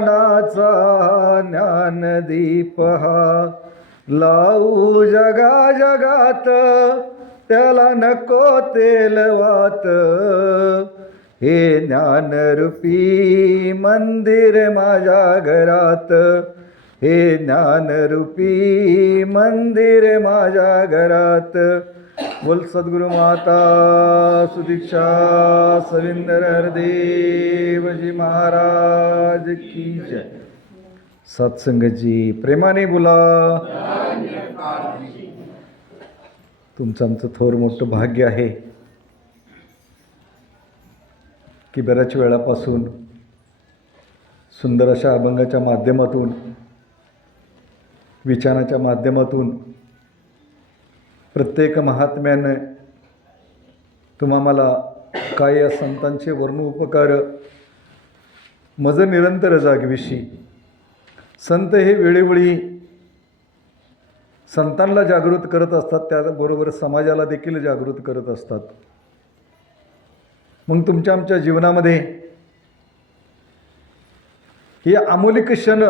ज्ञानाचा ज्ञानदीप हा लावू जगा जगात, त्याला नको तेलवात. हे ज्ञानरूपी मंदिर माझ्या घरात, हे ज्ञानरूपी मंदिर माझ्या घरात. बोल सद्गुरु माता सुदीक्षा सविंदर हरदेवजी महाराज की जय. सत्संगजी प्रेमाने बोला. तुमचं आमचं थोर मोठं भाग्य आहे की बऱ्याच वेळापासून सुंदर अशा अभंगाच्या माध्यमातून, विचाराच्या माध्यमातून प्रत्येक महात्म्याने तुम्हाला काय या संतांचे वर्णोपकार मज निरंतर जागविशी. संत हे वेळोवेळी संतांना जागृत करत असतात, त्याबरोबर समाजाला देखील जागृत करत असतात. मग तुमच्या आमच्या जीवनामध्ये हे अमूल्य क्षण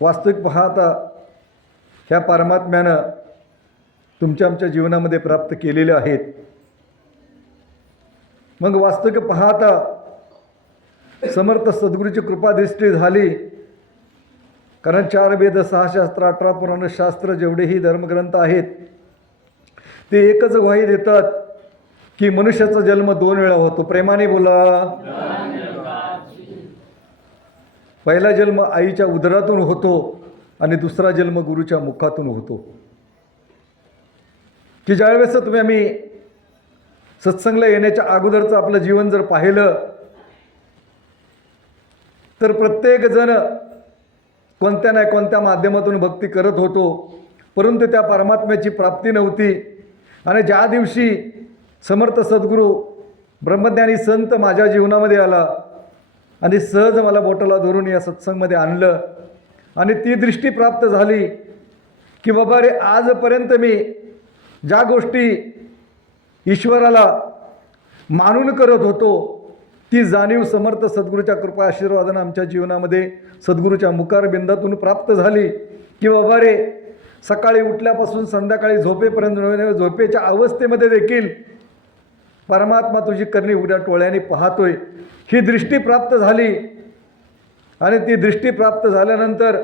वास्तविक पाहता ह्या परमात्म्यानं तुमच्या आमच्या जीवनामध्ये प्राप्त केलेले आहेत. मग वास्तविक पाहता समर्थ सद्गुरूची कृपादृष्टी झाली. कारण 4 वेद 6 शास्त्र 18 पुराण शास्त्र जेवढेही धर्मग्रंथ आहेत ते एकच ग्वाही देतात की मनुष्याचा जन्म 2 वेळा होतो. प्रेमाने बोला. पहिला जन्म आईच्या उदरातून होतो आणि दुसरा जन्म गुरुच्या मुखातून होतो. की ज्यावेळेस तुम्ही आम्ही सत्संगला येण्याच्या अगोदरचं आपलं जीवन जर पाहिलं तर प्रत्येक जण कोणत्या ना कोणत्या माध्यमातून भक्ती करत होतो, परंतु त्या परमात्म्याची प्राप्ती नव्हती. आणि ज्या दिवशी समर्थ सद्गुरू ब्रह्मज्ञानी संत माझ्या जीवनामध्ये आला आणि सहज मला बोटाला धरून या सत्संगमध्ये आणलं आणि ती दृष्टी प्राप्त झाली की बाबा रे, आजपर्यंत मी ज्या गोष्टी ईश्वराला मानून करत होतो ती जाणीव समर्थ सद्गुरूच्या कृपा आशीर्वादानं आमच्या जीवनामध्ये सद्गुरूच्या मुखारबिंदातून प्राप्त झाली की बाबा रे, सकाळी उठल्यापासून संध्याकाळी झोपेपर्यंत झोपेच्या अवस्थेमध्ये देखील परमात्मा तुझी करणी उड्या टोळ्याने पाहतोय. ही दृष्टी प्राप्त झाली आणि ती दृष्टी प्राप्त झाल्यानंतर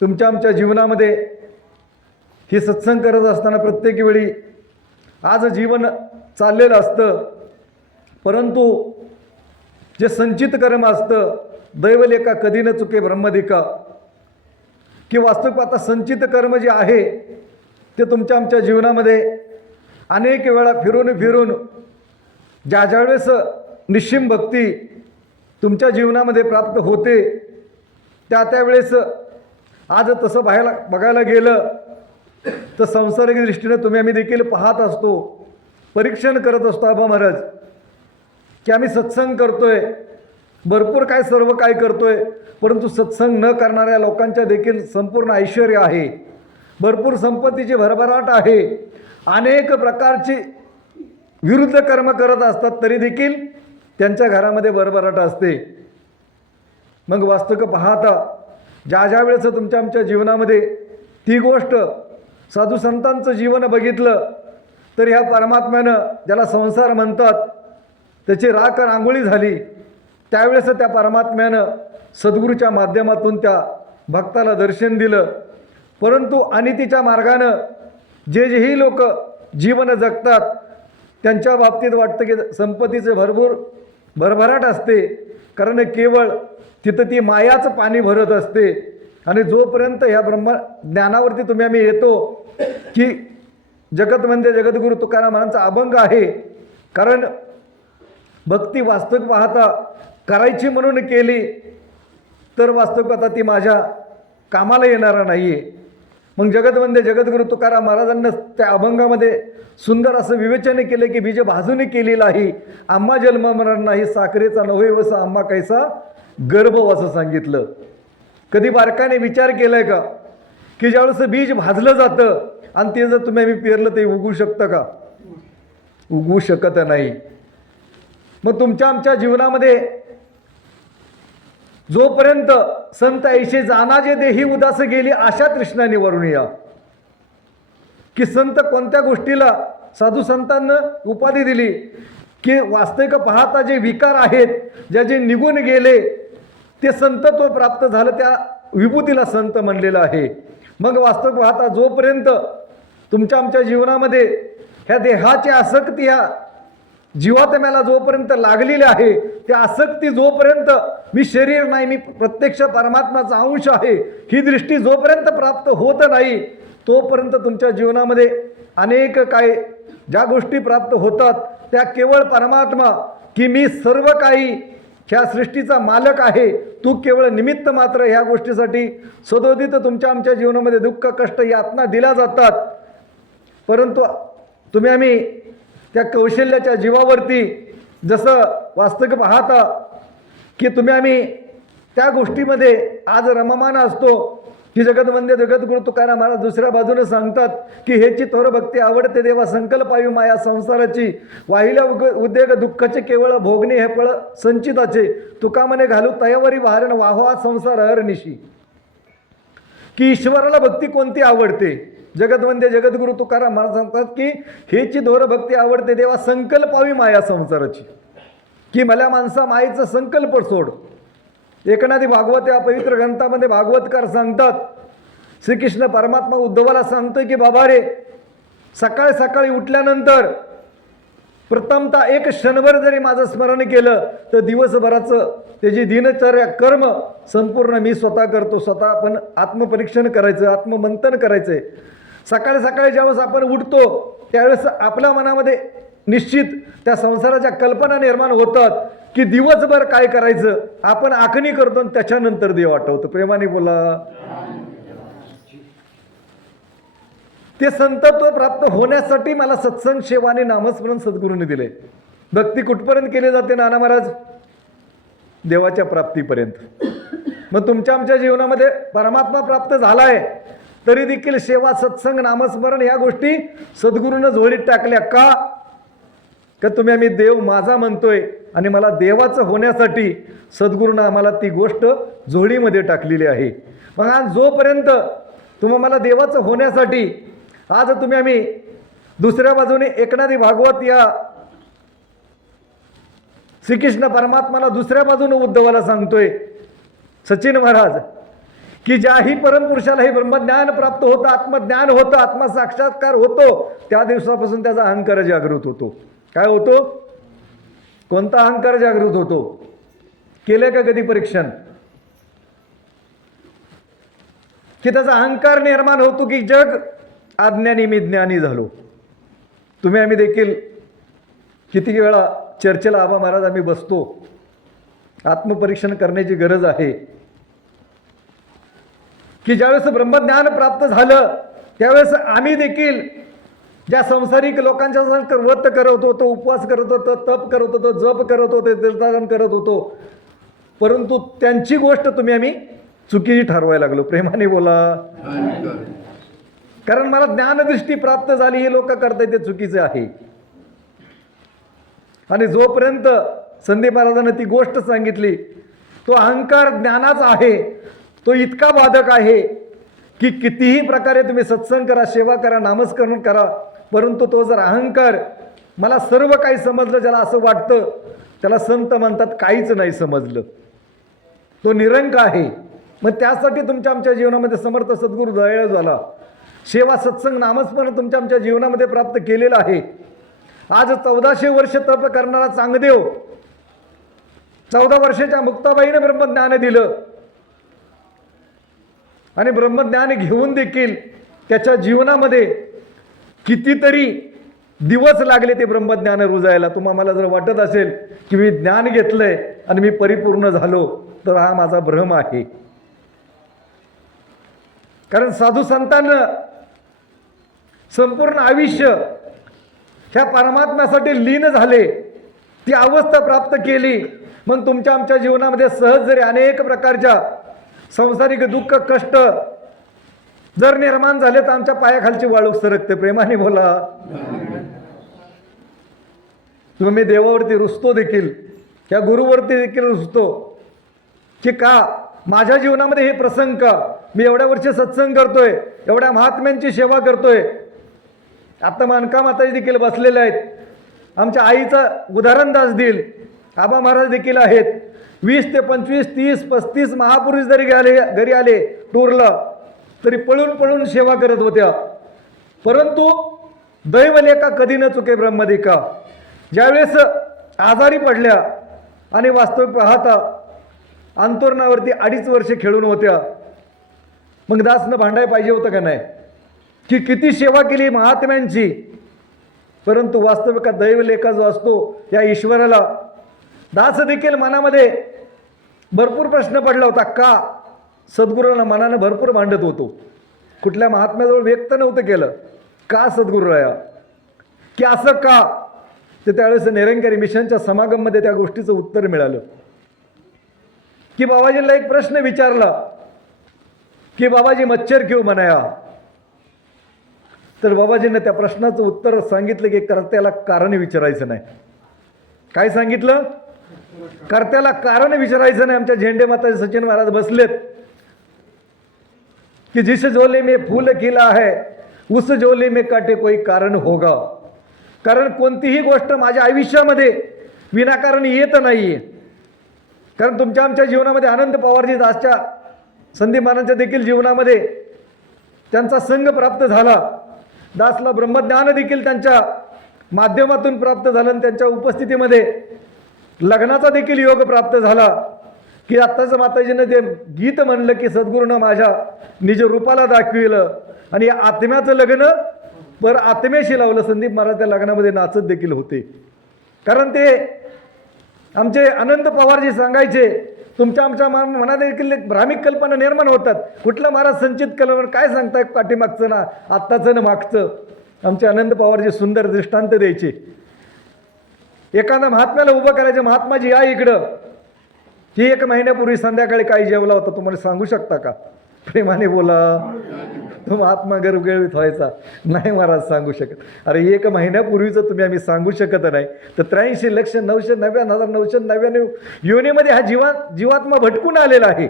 तुमच्या आमच्या जीवनामध्ये ही सत्संग करत असताना प्रत्येक वेळी आज जीवन चाललेलं असतं, परंतु जे संचित कर्म असतं, दैवलेखा कधी न चुके ब्रह्मदिका, की वास्तविक आता संचित कर्म जे आहे ते तुमच्या आमच्या जीवनामध्ये अनेक वेळा फिरून फिरून ज्यावेळेस निश्चिम भक्ती तुमच्या जीवनामध्ये प्राप्त होते त्यावेळेस आज तसं बघायला गेलं तर सांसारिक दृष्टीने तुम्ही आम्ही देखील पाहत असतो, परीक्षण करत असतो आबा महाराज की आम्ही सत्संग करतोय, भरपूर काय सर्व काय करतोय, परंतु सत्संग न करणाऱ्या लोकांच्या देखील संपूर्ण ऐश्वर्य आहे, भरपूर संपत्तीची भरभराट आहे, अनेक प्रकारची विरुद्ध कर्म करत असतात तरी देखील त्यांच्या घरामध्ये भरभराट असते. मग वास्तविक पाहता ज्या वेळेस तुमच्या आमच्या जीवनामध्ये ती गोष्ट साधू संतांचं जीवन बघितलं तर ह्या परमात्म्यानं ज्याला संसार म्हणतात त्याची राख रांगोळी झाली. त्यावेळेस त्या परमात्म्यानं सद्गुरूच्या माध्यमातून त्या भक्ताला दर्शन दिलं. परंतु अनितीच्या मार्गानं जेही लोक जीवन जगतात त्यांच्या बाबतीत वाटतं की संपत्तीचे भरभराट असते, कारण केवळ तिथं ती मायाचं पाणी भरत असते. आणि जोपर्यंत ह्या ज्ञानावरती तुम्ही आम्ही येतो की जगत म्हणजे जगद्गुरू तुकाराम महाराजांचा अभंग आहे, कारण भक्ती वास्तविक पाहता करायची म्हणून केली तर वास्तविक आता ती माझ्या कामाला येणारा नाही आहे. मग जगतवंदे जगद्गुरू तुकाराम महाराजांना त्या अभंगामध्ये सुंदर असं विवेचन केलं की बीज भाजून केलेला आहे, आम्हा जन्म मरण नाही, साखरेचा नव्हे वस आम्हा कैसा गर्भ असं सांगितलं. कधी बारकाने विचार केलाय का की ज्यावेळेस बीज भाजलं जातं आणि ते जर तुम्ही आम्ही पेरलं ते उगवू शकतं का? उगवू शकत नाही. मग तुमच्या आमच्या जीवनामध्ये जोपर्यंत संत ऐशे जाना जे देही उदास गेली अशा तृष्णा निवारून या. की संत कोणत्या गोष्टीला साधू संतांना उपाधी दिली की वास्तविक पाहता जे विकार आहेत ज्याचे निघून गेले ते संतत्व प्राप्त झालं, त्या विभूतीला संत म्हणलेलं आहे. मग वास्तविक पाहता जोपर्यंत तुमच्या आमच्या जीवनामध्ये ह्या देहाची आसक्ती ह्या जीवात्म्याला जोपर्यंत लागलेली आहे, त्या आसक्ती जोपर्यंत मी शरीर नाही मी प्रत्यक्ष परमात्माचा अंश आहे ही दृष्टी जोपर्यंत प्राप्त होत नाही तोपर्यंत तुमच्या जीवनामध्ये अनेक काय ज्या गोष्टी प्राप्त होतात त्या केवळ परमात्मा की मी सर्व काही ह्या सृष्टीचा मालक आहे, तू केवळ निमित्त मात्र ह्या गोष्टीसाठी सदोदित तुमच्या आमच्या जीवनामध्ये दुःख कष्ट यातना दिल्या जातात. परंतु तुम्ही आम्ही त्या कौशल्याच्या जीवावरती जसं वास्तविक पाहता की तुम्ही आम्ही त्या गोष्टीमध्ये आज रममाना असतो की जगतवंद्य जगद्गुरु तुकाराम महाराज दुसऱ्या बाजूने सांगतात की हेची थोर भक्ती आवडते देवा संकल्पायु माया संसाराची वाहिल्या उद्योग दुःखाचे केवळ भोगणे हे फळ संचिताचे तुका म्हणे घालू तयावरी वाहरण वाहवा संसार हरनिशी. की ईश्वराला भक्ती कोणती आवडते? जगतवंद्य जगद्गुरु तुकाराम महाराज सांगतात की हेची थोर भक्ती आवडते देवा संकल्पावी माया संसाराची. की मला माणसा मायेचा संकल्प सोड. एकनाथी भागवत या पवित्र ग्रंथामध्ये भागवतकार सांगतात श्रीकृष्ण परमात्मा उद्धवाला सांगतोय की बाबा रे सकाळी सकाळी उठल्यानंतर प्रथमतः एक क्षणभर जरी माझं स्मरण केलं तर दिवसभराचं त्याची दिनचर्या कर्म संपूर्ण मी स्वतः करतो. स्वतः आपण आत्मपरीक्षण करायचं, आत्ममंथन करायचं. सकाळी सकाळी ज्यावेळेस आपण उठतो त्यावेळेस आपल्या मनामध्ये निश्चित त्या संसाराच्या कल्पना निर्माण होतात की दिवसभर काय करायचं आपण आखणी करतो आणि त्याच्यानंतर देव आठवतो. प्रेमाने बोला. ते संतत्व प्राप्त होण्यासाठी मला सत्संग सेवा आणि नामस्मरण सद्गुरूंनी दिले. भक्ती कुठपर्यंत केली जाते नाना महाराज? देवाच्या प्राप्तीपर्यंत. मग तुमच्या आमच्या जीवनामध्ये परमात्मा प्राप्त झालाय तरी देखील सेवा सत्संग नामस्मरण या गोष्टी सद्गुरूंना झोळीत टाकल्या का? का तुम्ही आम्ही देव माझा म्हणतोय आणि मला देवाचं होण्यासाठी सद्गुरूंना आम्हाला ती गोष्ट झोळीमध्ये टाकलेली आहे. मग आज जोपर्यंत तुम्ही मला देवाचं होण्यासाठी आज तुम्ही आम्ही दुसऱ्या बाजूने एकनाथी भागवत या श्रीकृष्ण परमात्माला दुसऱ्या बाजूने उद्धवाला सांगतोय सचिन महाराज की ज्याही परमपुरुषालाही ब्रह्मज्ञान प्राप्त होतं, आत्मज्ञान होतं, आत्मसाक्षात्कार होतो त्या दिवसापासून त्याचा अहंकार जागृत होतो. काय होतो? कोणता अहंकार जागृत होतो? केले का कधी परीक्षण? की त्याचा अहंकार निर्माण होतो की जग अज्ञानी मी ज्ञानी झालो. तुम्ही आम्ही देखील किती वेळा चर्चेला आबा महाराज आम्ही बसतो. आत्मपरीक्षण करण्याची गरज आहे की ज्यावेळेस ब्रह्मज्ञान प्राप्त झालं त्यावेळेस आम्ही देखील ज्या संसारिक लोकांच्या व्रत करत होतो, उपवास करत होतो, तप करत होतो, जप करत होतो, तीर्थाटन करत होतो, परंतु त्यांची गोष्ट तुम्ही आम्ही चुकीची ठरवायला लागलो. प्रेमाने बोला. कारण मला ज्ञानदृष्टी प्राप्त झाली, हे लोक करतायत ते चुकीचे आहे. आणि जोपर्यंत संदीप महाराजांनी ती गोष्ट सांगितली तो अहंकार ज्ञानाचा आहे, तो इतका बाधक आहे की कितीही प्रकारे तुम्ही सत्संग करा, सेवा करा, नामस्मरण करा, परंतु तो जर अहंकार मला सर्व काही समजलं ज्याला असं वाटतं त्याला संत म्हणतात काहीच नाही समजलं, तो निरंक आहे. मग त्यासाठी तुमच्या आमच्या जीवनामध्ये समर्थ सद्गुरू दयाळ झाला. सेवा सत्संग नामस्मरण तुमच्या आमच्या जीवनामध्ये प्राप्त केलेलं आहे. आज 1400 वर्ष तप करणारा चांगदेव 14 वर्षाच्या मुक्ताबाईने ब्रह्मज्ञान दिलं आणि ब्रह्मज्ञान घेऊन देखील त्याच्या जीवनामध्ये कितीतरी दिवस लागले ते ब्रह्मज्ञान रुजायला. तुम्हाला जर वाटत असेल की मी ज्ञान घेतलंय आणि मी परिपूर्ण झालो तर हा माझा भ्रम आहे. कारण साधू संतांना संपूर्ण आयुष्य ह्या परमात्म्यासाठी लीन झाले, ती अवस्था प्राप्त केली. मग तुमच्या आमच्या जीवनामध्ये सहज जरी अनेक प्रकारच्या सांसारिक दुःख कष्ट जर निर्माण झाले तर आमच्या पायाखालची वाळूक सरकते. प्रेमाने बोला. तुम्ही देवावरती रुसतो देखील, त्या गुरुवरती देखील रुसतो, की का माझ्या जीवनामध्ये हे प्रसंग का, मी एवढ्या वर्ष सत्संग करतोय, एवढ्या महात्म्यांची सेवा करतोय. आता मानका माताजी देखील बसलेले आहेत. आमच्या आईचं उदाहरण दास देईल, आबा महाराज देखील आहेत. 20 ते 25, 30, 35 महापुरुष जरी घरी आले टूरला तरी पळून पळून सेवा करत होत्या. परंतु दैवलेखा कधी न चुके ब्रह्मदेखा. ज्यावेळेस आजारी पडल्या आणि वास्तविक पाहता अंतरुणावरती 2.5 वर्ष खेळून होत्या, मग दासनं भांडाय पाहिजे होतं का नाही, की किती सेवा केली महात्म्यांची. परंतु वास्तविक दैवलेखा जो असतो या ईश्वराला दास देखील मनामध्ये भरपूर प्रश्न पडला होता. का सद्गुरूंना मनानं भरपूर भांडत होतो, कुठल्या महात्म्याजवळ व्यक्त नव्हतं केलं. का सद्गुरूराया, की असं का. ते त्यावेळेस निरंकारी मिशनच्या समागममध्ये त्या गोष्टीचं उत्तर मिळालं, की बाबाजींना एक प्रश्न विचारला की बाबाजी मच्छर क्यों बनाया. तर बाबाजींना त्या प्रश्नाचं उत्तर सांगितलं की कर्त्याला कारण विचारायचं नाही. काय सांगितलं, कर्त्याला कारण विचारायचं नाही. आमच्या झेंडे माताजी सचिन महाराज बसलेत की जिस झोले में फूल खिला है उस झोले में काटे कोई कारण होगा. कारण कोणतीही गोष्ट माझ्या आयुष्यामध्ये विनाकारण येत नाहीये. कारण तुमच्या आमच्या जीवनामध्ये आनंद पवारजी दासच्या संदीप महाराजांच्या देखील जीवनामध्ये त्यांचा संघ प्राप्त झाला. दासला ब्रह्मज्ञान देखील त्यांच्या माध्यमातून प्राप्त झालं आणि त्यांच्या उपस्थितीमध्ये लग्नाचा देखील योग प्राप्त झाला. की आत्ताच माताजीनं ते गीत म्हणलं की सद्गुरूनं माझ्या निज रूपाला दाखविलं आणि आत्म्याचं लग्न पर आत्म्याशी लावलं. संदीप महाराज त्या लग्नामध्ये नाचत देखील होते. कारण ते आमचे आनंद पवारजी सांगायचे, तुमच्या आमच्या मनात देखील एक भ्रामिक कल्पना निर्माण होतात. कुठलं महाराज संचित कलवर काय सांगताय पाठीमागचं ना आत्ताचं ना मागचं. आमचे आनंद पवारजी सुंदर दृष्टांत द्यायचे. एखाद्या महात्म्याला उभं करायचं, महात्माजी या इकडं, ही 1 महिन्यापूर्वी संध्याकाळी काय जेवला होता तुम्हाला सांगू शकता का. प्रेमाने बोला. तो महात्मा गर्भगर्भित व्हायचा नाही महाराज सांगू शकत. अरे 1 महिन्यापूर्वीचं तुम्ही आम्ही सांगू शकत नाही तर 83,999,999 योनीमध्ये हा जीवात्मा भटकून आलेला आहे.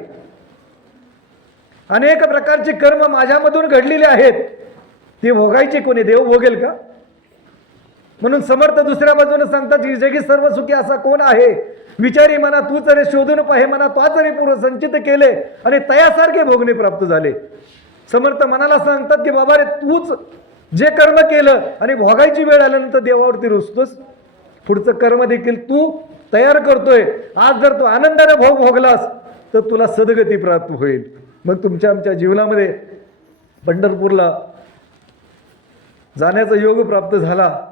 अनेक प्रकारचे कर्म माझ्यामधून घडलेले आहेत, ते भोगायचे कोणी, देव भोगेल का. म्हणून समर्थ दुसऱ्या बाजूने सांगतात की जगी सर्व सुखी असा कोण आहे, विचारी मना तूच रे शोधून पाहे, मना तोच रे पूर्व संचित केले आणि तयासारखे भोगणे प्राप्त झाले. समर्थ मनाला सांगतात की बाबा रे तूच जे कर्म केलं आणि भोगायची वेळ आल्यानंतर देवावरती रुसतोस, पुढचं कर्म देखील तू तयार करतोय. आज जर तू आनंदाने भोग भोगलास तर तुला सद्गती प्राप्त होईल. मग तुमच्या आमच्या जीवनामध्ये पंढरपूरला जाण्याचा योग प्राप्त झाला.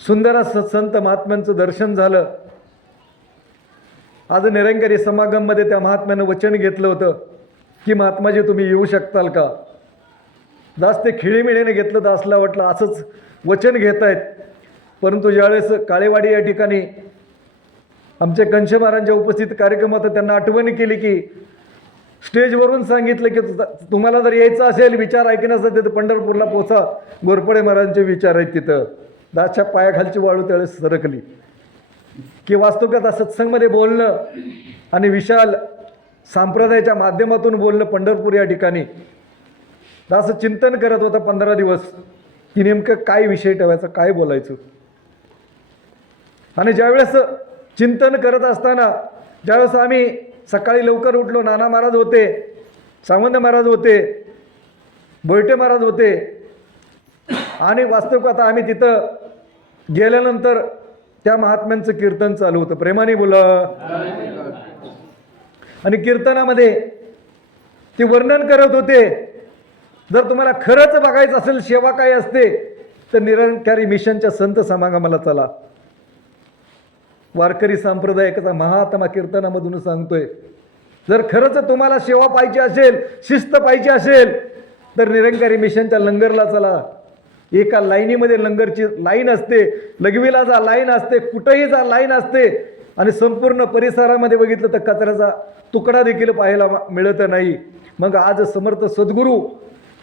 सुंदर संत महात्म्यांचं दर्शन झालं. आज निरंकारी समागममध्ये त्या महात्म्यानं वचन घेतलं होतं की महात्माजी तुम्ही येऊ शकताल का. दास ते खिळीमिळीने घेतलं. दासला वाटलं असंच वचन घेत आहेत. परंतु ज्यावेळेस काळेवाडी या ठिकाणी आमचे कंश महाराजांच्या उपस्थित कार्यक्रमात त्यांना आठवण केली की स्टेजवरून सांगितलं की तुम्हाला जर यायचं असेल, विचार ऐकण्यासाठी तर पंढरपूरला पोचा, गोरपडे महाराजांचे विचार आहेत तिथं. दासच्या पायाखालची वाळू त्यावेळेस सरकली की वास्तविकता सत्संगमध्ये बोलणं आणि विशाल संप्रदायाच्या माध्यमातून बोलणं पंढरपूर या ठिकाणी. दास चिंतन करत होता 15 दिवस की नेमकं काय विषय ठेवायचा, काय बोलायचं. आणि ज्यावेळेस चिंतन करत असताना ज्यावेळेस आम्ही सकाळी लवकर उठलो, नाना महाराज होते, सावंत महाराज होते, बोयटे महाराज होते आणि वास्तविकता आम्ही तिथं गेल्यानंतर त्या महात्म्यांचं कीर्तन चालू होतं. प्रेमाने बोला. आणि कीर्तनामध्ये ते वर्णन करत होते, जर तुम्हाला खरंच बघायचं असेल सेवा काय असते तर निरंकारी मिशनच्या संत समागमाला चला. वारकरी संप्रदायाचा महात्मा कीर्तनामधून सांगतोय, जर खरंच तुम्हाला सेवा पाहिजे असेल, शिस्त पाहिजे असेल तर निरंकारी मिशनच्या लंगरला चला. एका लाईनीमध्ये लंगरची लाईन असते, लघवीला जा लाईन असते, कुठेही जा लाईन असते आणि संपूर्ण परिसरामध्ये बघितलं तर कचऱ्याचा तुकडा देखील पाहायला मिळत नाही. मग आज समर्थ सद्गुरू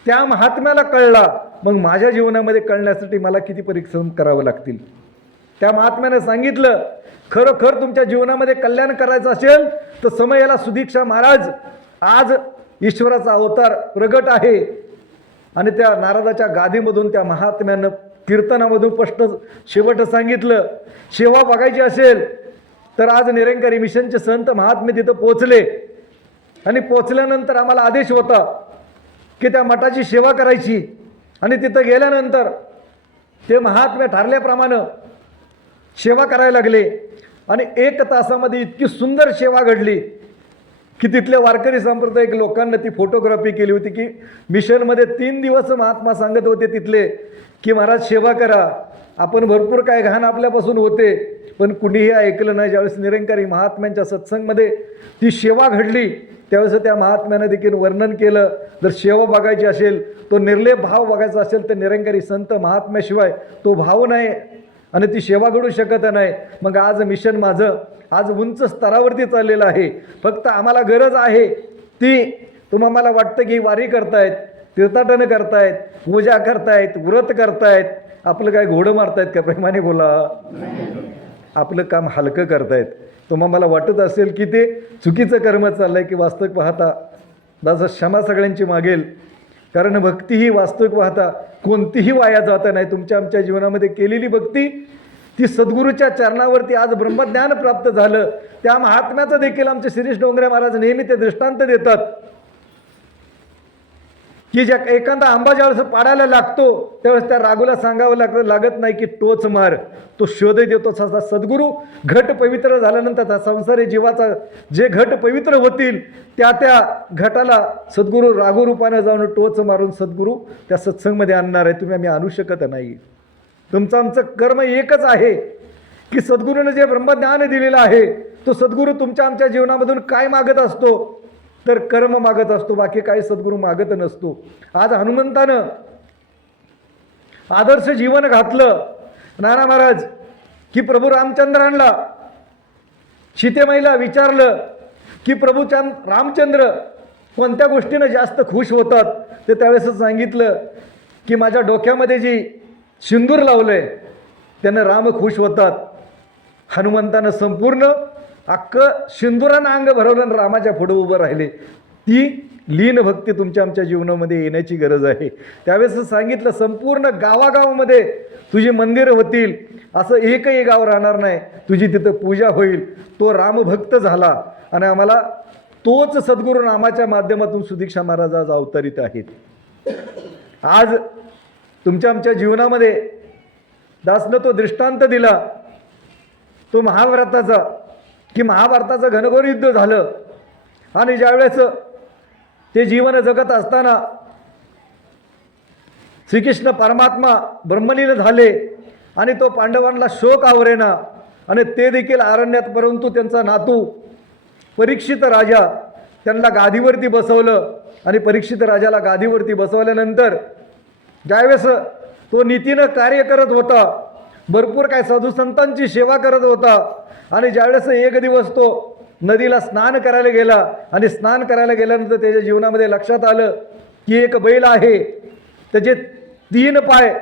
त्या महात्म्याला कळला, मग माझ्या जीवनामध्ये कळण्यासाठी मला किती परिश्रम करावं लागतील. त्या महात्म्याने सांगितलं, खरोखर तुमच्या जीवनामध्ये कल्याण करायचं असेल तर समयाला सुदीक्षा महाराज आज ईश्वराचा अवतार प्रगट आहे. आणि त्या नारदाच्या गादीमधून त्या महात्म्यानं कीर्तनामधून स्पष्ट शेवट सांगितलं, सेवा बघायची असेल तर आज निरंकारी मिशनचे संत महात्मे तिथं पोचले. आणि पोचल्यानंतर आम्हाला आदेश होता की त्या मठाची सेवा करायची. आणि तिथं गेल्यानंतर ते महात्मे ठरल्याप्रमाणे सेवा करायला लागले. आणि 1 तासामध्ये इतकी सुंदर सेवा घडली की तिथल्या वारकरी सांप्रदायिक लोकांना ती फोटोग्राफी केली होती की मिशनमध्ये 3 दिवस महात्मा सांगत होते तिथले की महाराज सेवा करा. आपण भरपूर काय घाण आपल्यापासून होते, पण कुणीही ऐकलं नाही. ज्यावेळेस निरंकारी महात्म्यांच्या सत्संगमध्ये ती सेवा घडली त्यावेळेस त्या महात्म्यानं देखील वर्णन केलं, जर सेवा बघायची असेल तो निर्लेप भाव बघायचा असेल तर निरंकारी संत महात्म्याशिवाय तो भाव नाही आणि ती सेवा घडू शकत नाही. मग आज मिशन माझं आज उंच स्तरावरती चाललेलं आहे. फक्त आम्हाला गरज आहे ती, तुम्हाला वाटतं की वारी करतायत, तीर्थाटन करतायत, पूजा करतायत, व्रत करतायत, आपलं काय घोडं मारतायत का? प्रेमाने बोला. आपलं काम हलकं करतायत. तुम्हाला वाटत असेल की ते चुकीचं कर्म चाललं आहे की वास्तविक पाहता दादा क्षमा सगळ्यांची मागेल. कारण भक्ती ही वास्तविक पाहता कोणतीही वाया जाता नाही. तुमच्या आमच्या जीवनामध्ये केलेली भक्ती ती सद्गुरूच्या चरणावरती आज ब्रह्मज्ञान प्राप्त झालं. त्या महात्म्याचं देखील आमचे शिरीष डोंगरे महाराज नेहमी ते दृष्टांत देतात की ज्या एखादा आंबा ज्यावेळेस पाडायला लागतो त्यावेळेस त्या रागूला सांगावं लागत नाही की टोच मार, तो शोध देतो. तसा सद्गुरू घट पवित्र झाल्यानंतर त्या संसारी जीवाचा जे घट पवित्र होतील त्या घटाला सद्गुरू रागू रूपाने जाऊन टोच मारून सद्गुरू त्या सत्संगमध्ये आणणार आहे. तुम्ही आम्ही आणू शकत नाही. तुमचं आमचं कर्म एकच आहे की सद्गुरूने जे ब्रह्मज्ञान दिलेलं आहे तो सद्गुरू तुमच्या आमच्या जीवनामधून काय मागत असतो तर कर्म मागत असतो, बाकी काही सद्गुरू मागत नसतो. आज हनुमंतानं आदर्श जीवन घातलं. नाना महाराज की प्रभू रामचंद्रांना सीतेमाईला विचारलं की प्रभू रामचंद्र कोणत्या गोष्टीनं जास्त खुश होतात, ते त्यावेळेस सांगितलं की माझ्या डोक्यामध्ये जी सिंदूर लावलंय त्यानं राम खुश होतात. हनुमंतानं संपूर्ण अख्खं सिंदुरानं अंग भरवलं आणि रामाच्या पुढे उभं राहिले. ती लीन भक्ती तुमच्या आमच्या जीवनामध्ये येण्याची गरज आहे. त्यावेळेस सांगितलं संपूर्ण गावागावामध्ये तुझी मंदिरं होतील, असं एकही गाव राहणार नाही, तुझी तिथं पूजा होईल. तो रामभक्त झाला आणि आम्हाला तोच सद्गुरू नामाच्या माध्यमातून सुदीक्षा महाराज आज अवतरित आहेत. आज तुमच्या आमच्या जीवनामध्ये दासनं तो दृष्टांत दिला तो महाभारताचा की महाभारताचं घनघोर युद्ध झालं आणि ज्यावेळेस ते जीवन जगत असताना श्रीकृष्ण परमात्मा ब्रह्मलीन झाले आणि तो पांडवांना शोक आवरेना आणि ते देखील अरण्यात, परंतु त्यांचा नातू परीक्षित राजा त्यांना गादीवरती बसवलं आणि परीक्षित राजाला गादीवरती बसवल्यानंतर ज्यावेळेस तो नीतीनं कार्य करत होता, भरपूर काय साधुसंतांची सेवा करत होता आणि ज्यावेळेस एक दिवस तो नदीला स्नान करायला गेला आणि स्नान करायला गेल्यानंतर त्याच्या जीवनामध्ये लक्षात आलं की एक बैल आहे, त्याचे 3 पाय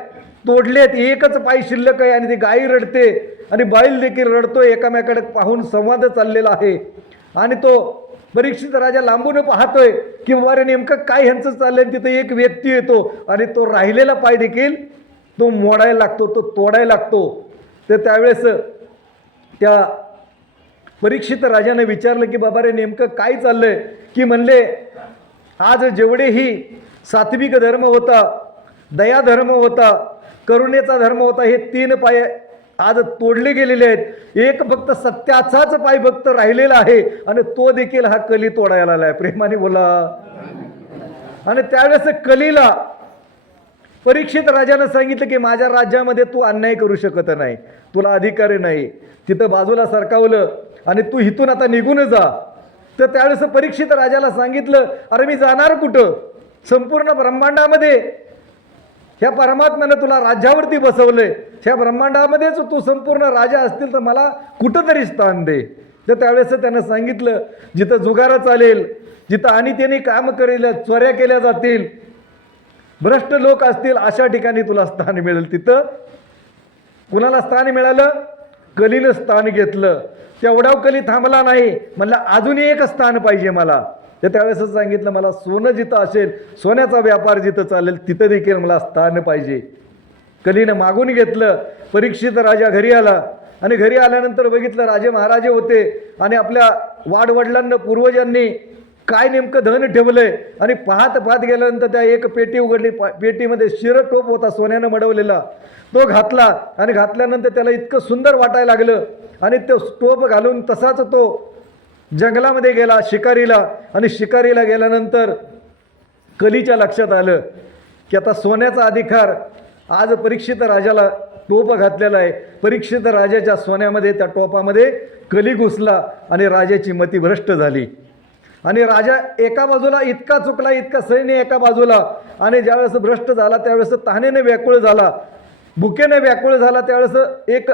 तोडलेत, एकच पाय शिल्लक आहे आणि ती गाई रडते आणि बैल देखील रडतोय. एकामेकाकडे पाहून संवाद चाललेला आहे आणि तो परीक्षित राजा लांबून पाहतोय की बाबा नेमकं काय ह्यांचं चाललंय. तिथं एक व्यक्ती येतो आणि तो राहिलेला पाय देखील तो मोडायला लागतो, तो तोडायला लागतो. तर त्यावेळेस त्या परीक्षित राजाने विचारलं की बाबा रे नेमकं काय चाललंय, की म्हणले आज जेवढेही सात्विक धर्म होता, दया धर्म होता, करुणेचा धर्म होता, हे 3 पाय आज तोडले गेलेले आहेत. एक फक्त सत्याचाच पाय फक्त राहिलेला आहे आणि तो देखील हा कली तोडायला आलाय. प्रेमाने बोला. आणि त्यावेळेस कलीला परीक्षित राजानं सांगितलं की माझ्या राज्यामध्ये तू अन्याय करू शकत नाही, तुला अधिकार नाही. तिथं बाजूला सरकावलं आणि तू इथून आता निघून जा. तर त्यावेळेस परीक्षित राजाला सांगितलं अरे मी जाणार कुठं, संपूर्ण ब्रह्मांडामध्ये ह्या परमात्म्यानं तुला राज्यावरती बसवलंय, ह्या ब्रह्मांडामध्येच तू संपूर्ण राजा असतील तर मला कुठंतरी स्थान दे. तर त्यावेळेस त्यानं सांगितलं जिथं जुगार चालेल, जिथं आणि त्याने काम करेल, चोऱ्या केल्या जातील, भ्रष्ट लोक असतील, अशा ठिकाणी तुला स्थान मिळेल. तिथं कुणाला स्थान मिळालं कलीनं स्थान घेतलं. तेवढा कली थांबला नाही, म्हणलं अजूनही एक स्थान पाहिजे मला. तर त्यावेळेसच सांगितलं मला सोनं जिथं असेल, सोन्याचा व्यापार जिथं चालेल तिथं देखील मला स्थान पाहिजे. कलीनं मागून घेतलं. परीक्षित राजा घरी आला आणि घरी आल्यानंतर बघितलं राजे महाराजे होते आणि आपल्या वाडवडिलांना पूर्वजांनी काय नेमकं धन ठेवलंय. आणि पाहत पाहत गेल्यानंतर त्या एक पेटी उघडली. पेटीमध्ये शिरटोप होता सोन्यानं मडवलेला, तो घातला आणि घातल्यानंतर त्याला इतकं सुंदर वाटायला लागलं आणि तो टोप घालून तसाच तो जंगलामध्ये गेला शिकारीला. आणि शिकारीला गेल्यानंतर कलीच्या लक्षात आलं की आता सोन्याचा अधिकार आज परीक्षित राजाला टोप घातलेला आहे. परीक्षित राजाच्या सोन्यामध्ये त्या टोपामध्ये कली घुसला आणि राजाची मती भ्रष्ट झाली. आणि राजा एका बाजूला इतका चुकला, इतका सैन्य एका बाजूला. आणि ज्यावेळेस भ्रष्ट झाला त्यावेळेस तहानेने व्याकुळ झाला, भुकेने व्याकुळ झाला. त्यावेळेस एक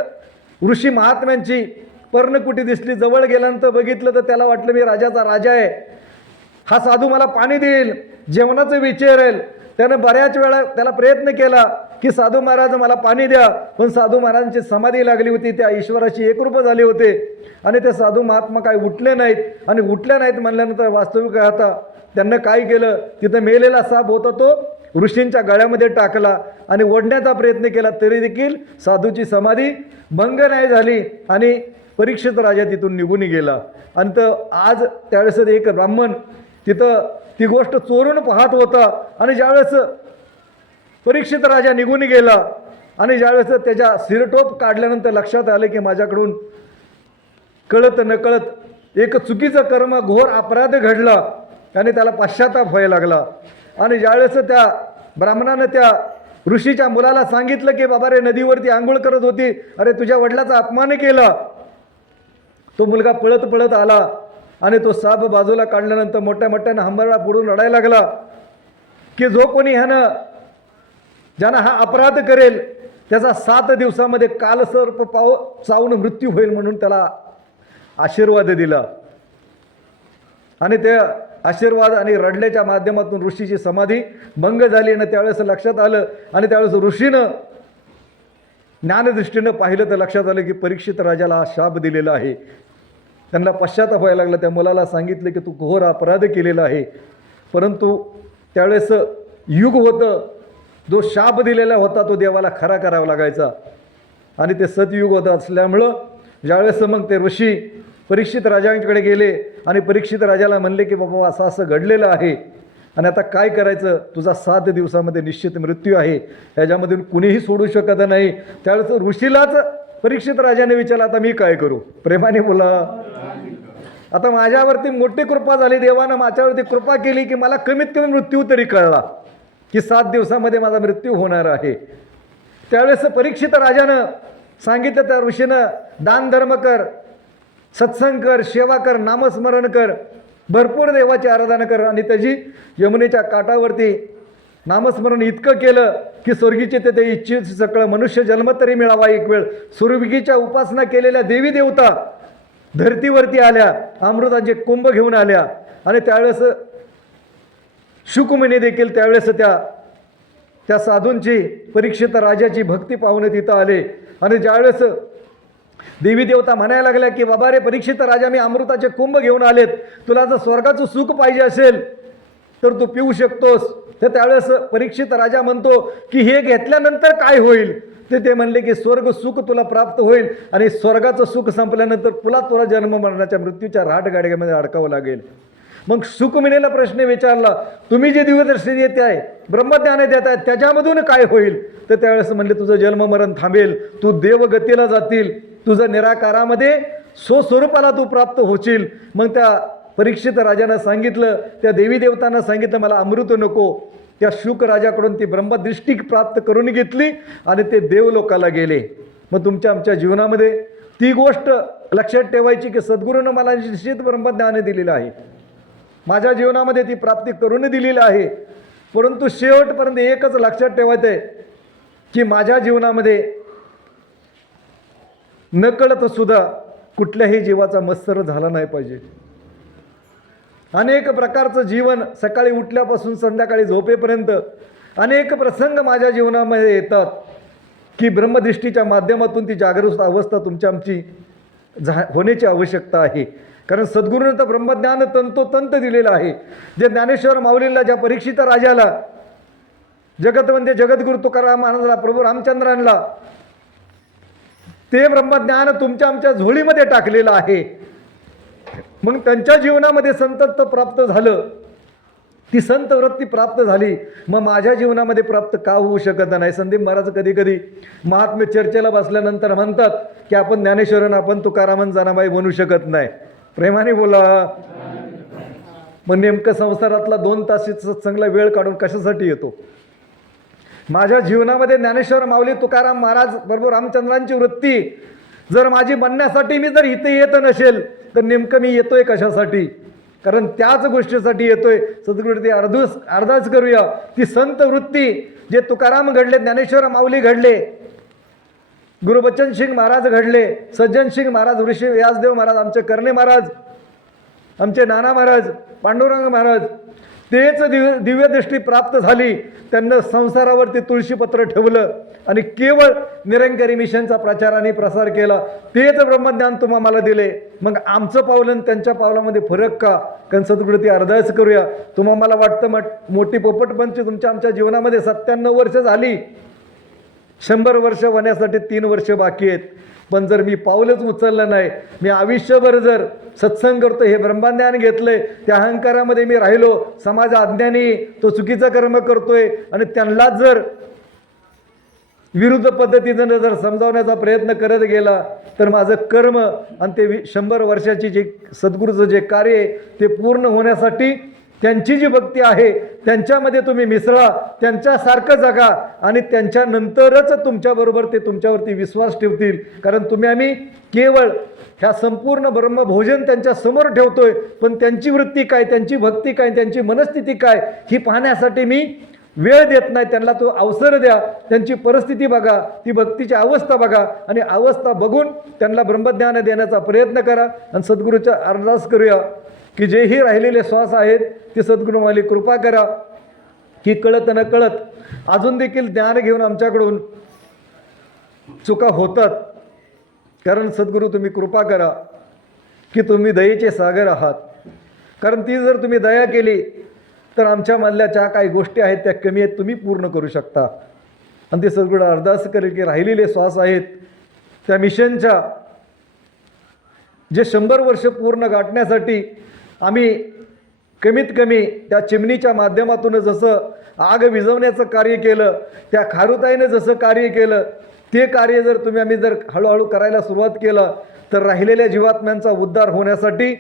ऋषी महात्म्यांची पर्णकुटी दिसली. जवळ गेल्यानंतर बघितलं तर त्याला वाटलं मी राजाचा राजा आहे, हा साधू मला पाणी देईल, जेवणाचं विचारेल. त्यानं बऱ्याच वेळा त्याला प्रयत्न केला की साधू महाराज मला पाणी द्या, पण साधू महाराजांची समाधी लागली होती, त्या ईश्वराशी एकरूप झाले होते. आणि ते साधू महात्मा काय उठले नाहीत. आणि उठल्या नाहीत म्हणल्यानंतर वास्तविक आता त्यांना काय केलं, तिथं मेलेला साप होता तो ऋषींच्या गळ्यामध्ये टाकला आणि ओढण्याचा प्रयत्न केला, तरी देखील साधूची समाधी भंग नाही झाली आणि परीक्षित राजा तिथून निघून गेला. आणि तर आज त्यावेळेस एक ब्राह्मण तिथं ती गोष्ट चोरून पाहत होता. आणि ज्यावेळेस परीक्षित राजा निघून गेला आणि ज्यावेळेस त्याच्या सिरटोप काढल्यानंतर लक्षात आलं की माझ्याकडून कळत नकळत एक चुकीचं कर्म, घोर अपराध घडला आणि त्याला पश्चाताप व्हायला लागला. आणि ज्यावेळेस त्या ब्राह्मणानं त्या ऋषीच्या मुलाला सांगितलं की बाबा रे, नदीवरती आंघोळ करत होती, अरे तुझ्या वडिलाचा अपमान केला. तो मुलगा पळत पळत आला आणि तो साप बाजूला काढल्यानंतर मोठ्या मोठ्यानं हंबरडा फोडून रडायला लागला की जो कोणी ज्यानं हा अपराध करेल त्याचा 7 दिवसामध्ये कालसर्प चावून मृत्यू होईल म्हणून त्याला आशीर्वाद दिला. आणि ते आशीर्वाद आणि रडल्याच्या माध्यमातून ऋषीची समाधी भंग झाली. आणि त्यावेळेस लक्षात आलं आणि त्यावेळेस ऋषीनं ज्ञानदृष्टीनं पाहिलं तर लक्षात आलं की परीक्षित राजाला हा शाप दिलेला आहे. त्यांना पश्चाताप व्हायला लागला. त्या मुलाला सांगितलं की तू घोर अपराध केलेला आहे. परंतु त्यावेळेस युग होतं, जो शाप दिलेला होता तो देवाला खरा करावा लागायचा आणि ते सतयुग होतं असल्यामुळं ज्यावेळेस मग ते ऋषी परीक्षित राजांकडे गेले आणि परीक्षित राजाला म्हणले की बाबा असं असं घडलेलं आहे आणि आता काय करायचं, तुझा 7 दिवसामध्ये निश्चित मृत्यू आहे, ह्याच्यामधून कुणीही सोडू शकत नाही. त्यावेळेस ऋषीलाच परीक्षित राजाने विचारलं आता मी काय करू. प्रेमाने बोला, आता माझ्यावरती मोठी कृपा झाली, देवानं माझ्यावरती कृपा केली की मला कमीत कमी मृत्यू तरी कळला की 7 दिवसामध्ये माझा मृत्यू होणार आहे. त्यावेळेस परीक्षित राजानं सांगितलं त्या ऋषीनं दान धर्म कर, सत्संग कर, सेवा कर, नामस्मरण कर, भरपूर देवाची आराधना कर. आणि त्याची यमुनेच्या काठावरती नामस्मरण इतकं केलं की स्वर्गीचे ते इच्छित सकळ मनुष्य जन्म तरी मिळावा एक वेळ. स्वर्गीच्या उपासना केलेल्या देवी देवता धरतीवरती आल्या, अमृताचे कुंभ घेऊन आल्या. आणि त्यावेळेस शुकमुनी देखील त्यावेळेस त्या साधूंची परीक्षित राजाची भक्ती पाहून तिथं आले. आणि ज्यावेळेस देवी देवता म्हणायला लागल्या की बाबा रे परीक्षित राजा, मी अमृताचे कुंभ घेऊन आलेत, तुला जर स्वर्गाचं सुख पाहिजे असेल तर तू पिऊ शकतोस. तर त्यावेळेस परीक्षित राजा म्हणतो की हे घेतल्यानंतर काय होईल. ते म्हणले की स्वर्ग सुख तुला प्राप्त होईल आणि स्वर्गाचं सुख संपल्यानंतर तुला जन्म मरणाच्या मृत्यूच्या राटगाडग्यामध्ये अडकावं लागेल. मग शुकमुनीला प्रश्न विचारला, तुम्ही जे दिव्यदर्शन देत आहे, ब्रह्मज्ञान देत आहे, त्याच्यामधून काय होईल. तर त्यावेळेस म्हणले तुझं जन्ममरण थांबेल, तू देवगतीला जातील, तुझं निराकारामध्ये स्वस्वरूपाला तू प्राप्त होशील. मग त्या परीक्षित राजानं सांगितलं, त्या देवी देवतांना सांगितलं मला अमृत नको. त्या शुक राजाकडून ती ब्रह्मदृष्टी प्राप्त करून घेतली आणि ते देवलोकाला गेले. मग तुमच्या आमच्या जीवनामध्ये ती गोष्ट लक्षात ठेवायची की सद्गुरूनं मला निश्चित ब्रह्मज्ञान दिलेलं आहे, माझ्या जीवनामध्ये ती प्राप्ती करून दिलेली आहे. परंतु शेवटपर्यंत एकच लक्षात ठेवायचं आहे की माझ्या जीवनामध्ये नकळत सुद्धा कुठल्याही जीवाचा मत्सर झाला नाही पाहिजे. अनेक प्रकारचं जीवन, सकाळी उठल्यापासून संध्याकाळी झोपेपर्यंत अनेक प्रसंग माझ्या जीवनामध्ये येतात. की ब्रह्मदृष्टीच्या माध्यमातून ती जागरूक अवस्था तुमच्या आमची होण्याची आवश्यकता आहे. कारण सद्गुरूनं तर ब्रह्मज्ञान तंतोतंत दिलेलं आहे. जे ज्ञानेश्वर माऊलींना, ज्या परीक्षित राजाला, जगतवंदे जगद्गुरु तुकाराम महाराजांना, प्रभू रामचंद्रांना ते ब्रह्मज्ञान तुमच्या आमच्या झोळीमध्ये टाकलेलं आहे. मग त्यांच्या जीवनामध्ये संतत्व प्राप्त झालं, ती संत वृत्ती प्राप्त झाली, मग माझ्या जीवनामध्ये प्राप्त का होऊ शकत नाही? संदीप महाराज कधी कधी महात्म्य चर्चेला बसल्यानंतर म्हणतात की आपण ज्ञानेश्वरन, आपण तुकारामन जनाबाई बनू शकत नाही. प्रेमाने बोला. मग नेमकं संसारातला 2 तास सत्संगला वेळ काढून कशासाठी येतो? माझ्या जीवनामध्ये ज्ञानेश्वर माऊली तुकाराम महाराज प्रभू रामचंद्रांची वृत्ती जर माझी बनण्यासाठी मी जर इथे येत नसेल तर नेमकं मी येतोय कशासाठी? कारण त्याच गोष्टीसाठी येतोय. सद्गुरू ते अर्धाच करूया. ती संत वृत्ती जे तुकाराम घडले, ज्ञानेश्वर माऊली घडले, गुरुबच्चन सिंग महाराज घडले, सज्जन सिंग महाराज, ऋषी व्यासदेव महाराज, आमचे कर्णे महाराज, आमचे नाना महाराज, पांडुरंग महाराज, तेच दिव्यदृष्टी प्राप्त झाली. त्यांना संसारावरती तुळशीपत्र ठेवलं आणि केवळ निरंकारी मिशनचा प्रचार आणि प्रसार केला. तेच ब्रह्मज्ञान तुम्हा मला दिले. मग आमचं पावलं आणि त्यांच्या पावलामध्ये फरक का? कारण सद्गुरू ते अर्धाच करूया. तुम्हा मला वाटतं मोठी पोपटपंची तुमच्या आमच्या जीवनामध्ये 97 वर्ष झाली. 100 वर्ष होण्यासाठी 3 वर्ष बाकी आहेत. पण जर मी पाऊलच उचललं नाही, मी आयुष्यभर जर सत्संग करतो, हे ब्रह्मज्ञान घेतलंय, त्या अहंकारामध्ये मी राहिलो, समाज अज्ञानी, तो चुकीचं कर्म करतोय आणि त्यांना जर विरुद्ध पद्धतीनं जर समजावण्याचा प्रयत्न करत गेला तर माझं कर्म आणि ते 100 वर्षाची जे सद्गुरूचं जे कार्य आहे ते पूर्ण होण्यासाठी त्यांची जी भक्ती आहे त्यांच्यामध्ये तुम्ही मिसळा, त्यांच्यासारखं जगा आणि त्यांच्यानंतरच तुमच्याबरोबर ते तुमच्यावरती विश्वास ठेवतील. कारण तुम्ही आम्ही केवळ ह्या संपूर्ण ब्रह्मभोजन त्यांच्या समोर ठेवतोय, पण त्यांची वृत्ती काय, त्यांची भक्ती काय, त्यांची मनस्थिती काय ही पाहण्यासाठी मी वेळ देत नाही. त्यांना तो अवसर द्या, त्यांची परिस्थिती बघा, ती भक्तीची अवस्था बघा आणि अवस्था बघून त्यांना ब्रह्मज्ञान देण्याचा प्रयत्न करा. आणि सद्गुरूच्या अरदास करूया की जेही राहिलेले श्वास आहेत ते सद्गुरू माली कृपा करा की कळत न कळत अजून देखील ज्ञान घेऊन आमच्याकडून चुका होतात. कारण सद्गुरू तुम्ही कृपा करा की तुम्ही दयेचे सागर आहात. कारण ती जर तुम्ही दया केली तर आमच्यामधल्या ज्या काही गोष्टी आहेत त्या कमी आहेत, तुम्ही पूर्ण करू शकता. आणि ते सद्गुरू अरदास करेल की राहिलेले श्वास आहेत त्या मिशनच्या जे 100 वर्ष पूर्ण गाठण्यासाठी आम्ही कमीत कमी त्या चिमणीच्या माध्यमातून जसं आग विझवण्याचं कार्य केलं, त्या खारुताईनं जसं कार्य केलं, ते कार्य जर आम्ही जर हळूहळू करायला सुरुवात केलं तर राहिलेल्या जीवात्म्यांचा उद्धार होण्यासाठी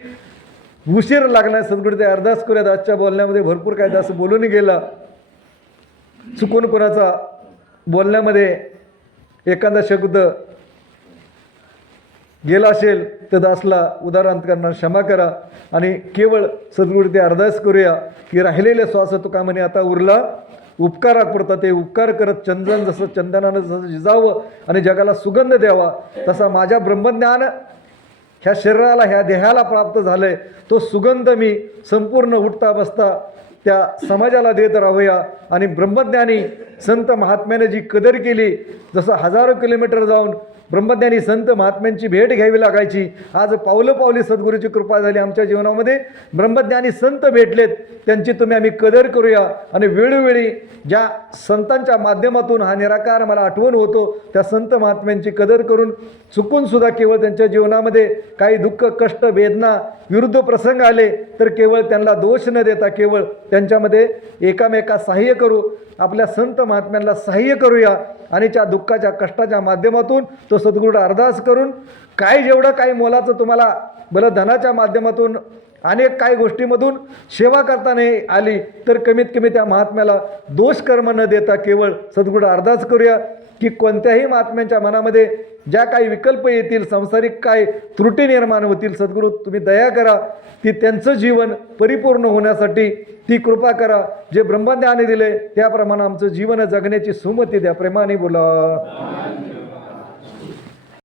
उशीर लागणार. सद्गुरू ते अरदास करूयात. आजच्या बोलण्यामध्ये भरपूर काय असं बोलून गेला, चुकून कोणाचा बोलण्यामध्ये एखादा शब्द गेला असेल तर दासला उदाहरण करणार क्षमा करा. आणि केवळ सद्गुरू ते अरदास करूया की राहिलेले श्वास तुका म्हणे आता उरला उपकारात पडतात, ते उपकार करत चंदन जसं चंदनानं जसं जिजावं आणि जगाला सुगंध द्यावा तसा माझ्या ब्रह्मज्ञान ह्या शरीराला, ह्या देहाला प्राप्त झालं आहे. तो सुगंध मी संपूर्ण उठता बसता त्या समाजाला देत राहूया. आणि ब्रह्मज्ञानी संत महात्म्याने जी कदर केली, जसं हजारो किलोमीटर जाऊन ब्रह्मज्ञानी संत महात्म्यांची भेट घ्यावी लागायची, आज पावलं पावली सद्गुरूची कृपा झाली. आमच्या जीवनामध्ये ब्रह्मज्ञानी संत भेटलेत, त्यांची तुम्ही आम्ही कदर करूया. आणि वेळोवेळी ज्या संतांच्या माध्यमातून हा निराकार मला आठवण होतो त्या संत महात्म्यांची कदर करून चुकूनसुद्धा केवळ त्यांच्या जीवनामध्ये काही दुःख, कष्ट, वेदना, विरुद्ध प्रसंग आले तर केवळ त्यांना दोष न देता केवळ त्यांच्यामध्ये एकामेका सहाय्य करू, आपल्या संत महात्म्यांना सहाय्य करूया. आणि त्या दुःखाच्या, कष्टाच्या माध्यमातून तो सद्गुरूला अरदास करून काय जेवढं काही मोलाचं तुम्हाला भलं धनाच्या माध्यमातून अनेक काही गोष्टीमधून सेवा करता नाही आली तर कमीत कमी त्या महात्म्याला दोष कर्म न देता केवळ सद्गुरूला अरदास करूया की कोणत्याही महात्म्यांच्या मनामध्ये ज्या काही विकल्प येतील, सांसारिक काय त्रुटी निर्माण होतील, सद्गुरू तुम्ही दया करा, ती त्यांचं जीवन परिपूर्ण होण्यासाठी ती कृपा करा. जे ब्रह्मज्ञाने दिले त्याप्रमाणे आमचं जीवन जगण्याची सुमती द्या. प्रेमाने बोला.